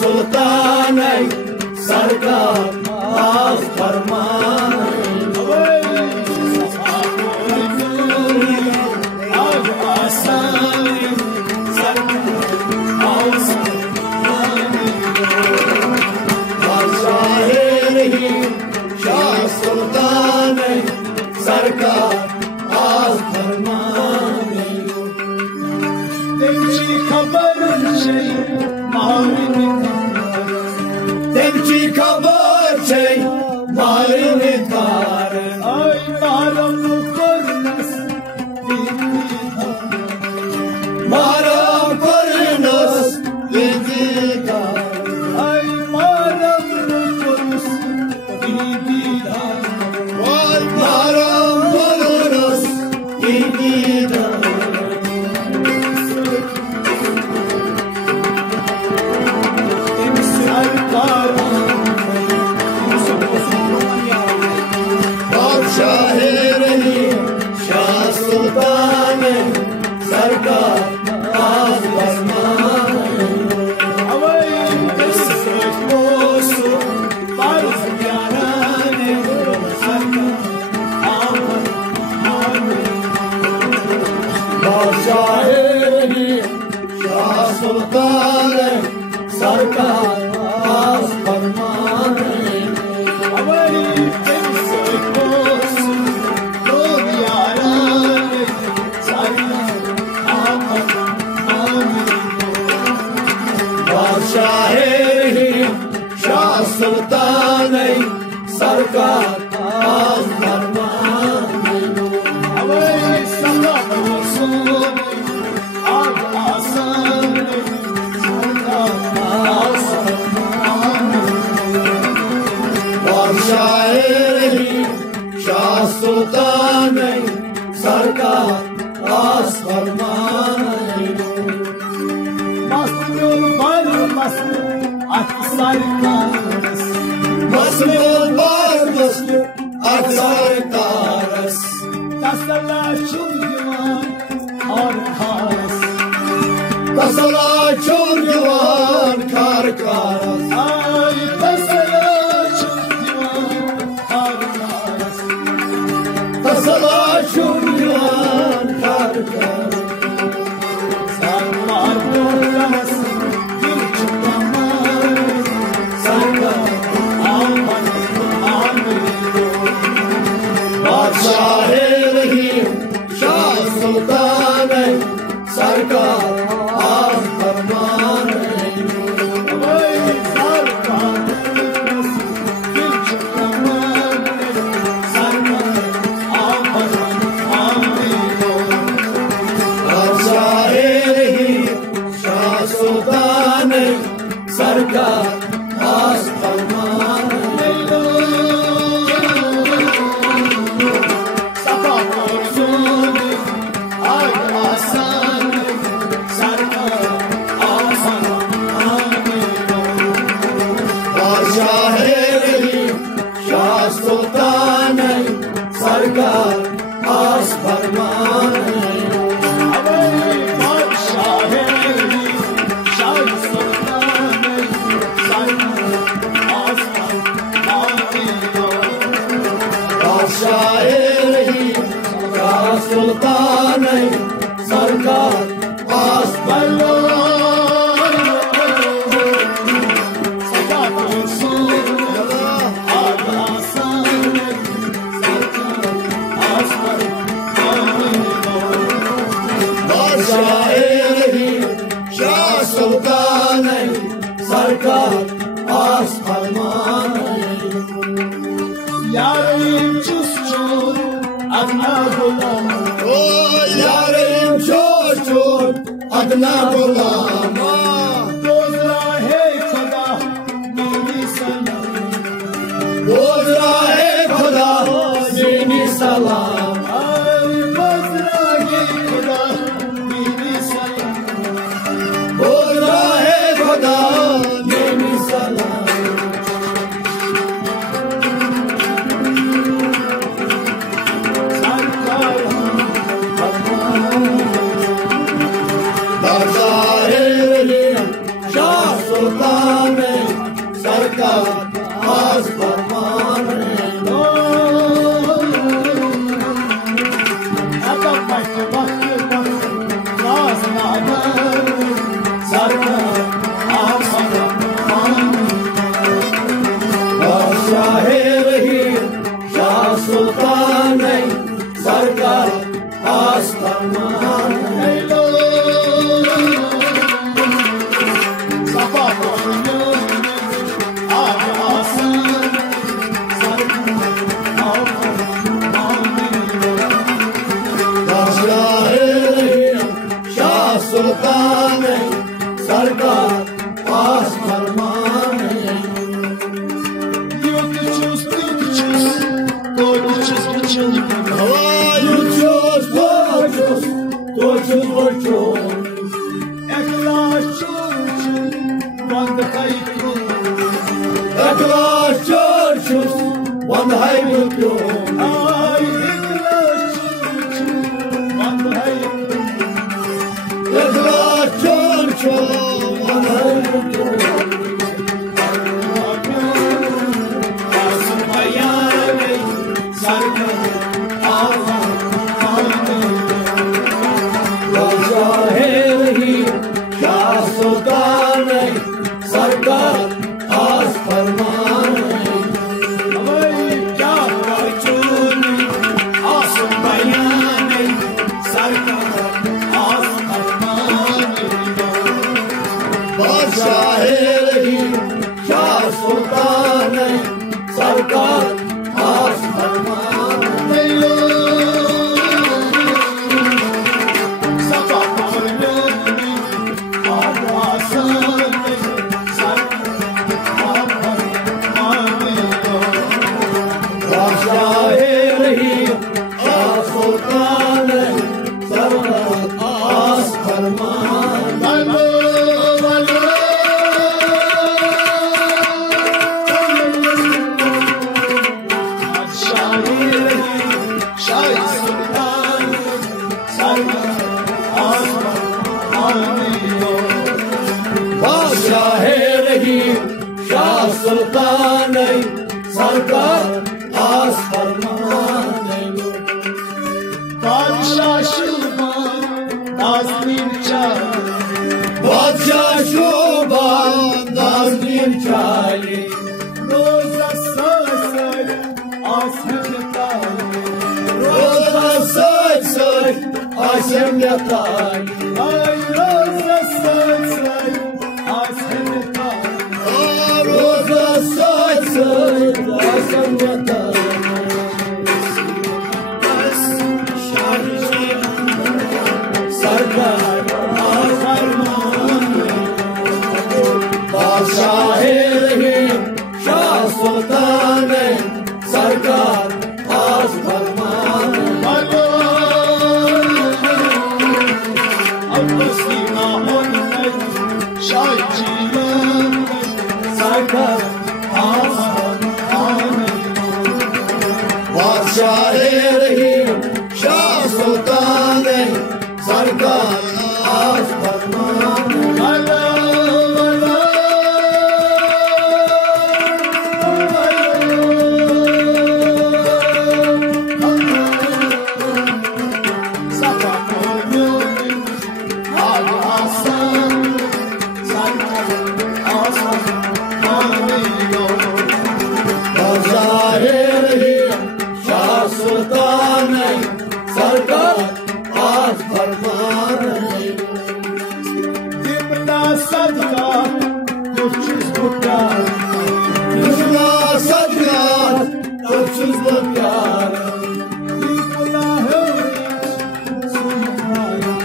सुल्तान सरकार आज फरमान आज आसान शाह सुल्तान सरकार आज फरमान तेमची खबर तेमची खबर छे मालूम car ay maram kornas maram kornas didika ay maram kornas didika ay maram kornas didika शाह सुल्तान सरकार आज फरमान शाह सुल्तान सरकार आज फरमान शाह सुल्तान सरकार आज फरमान शाह सुल्तान सरकार आज फरमान Masmul varmış aksar taras Tasala çul divan karkaras Tasala çul divan karkaras Ay tasala çul divan karkaras Tasala çul divan karkaras Sarlar kurlamas Shah सुल्तान सरकार आज फरमान शाह सुल्तान सरकार आज फरमान शाह सुल्तान सरकार आज फरमान शाह सुल्तान सरकार आज शाह सुल्तान सरकार आज फरमान Jearim चुस्चुर adna gulam o yarim chor adna gulam bozra hey khuda meri salam bozra hey khuda meri salam ay bozra hey khuda meri salam bozra hey khuda meri salam Darjah सरकार आज फरमान लो सरकार आज फरमान बादशाह रही शाह सुल्तान सरकार आज फरमान लो सुल्तान सरकार आज फरमान युचुस सरकार आज फरमान बादशाह रही शाह सुल्तान सरकार आज फरमान बादशाह रही शाह सुल्तान सरकार आज फरमान बादशाह शुभान नाज़रीन चाहे रोज़ा सच आसम सरकार बादशाह रही शाह सुल्तान सरकार आज फरमान सरकार बादशाह रही शाह सुल्तान सरकार आज फरमान सुल्तान सरकार आज फरमान दिमना सदका तुझुस बुकार दिमना सदका तुझुस बुकार दिमना है दिमना है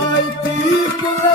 आई दिमना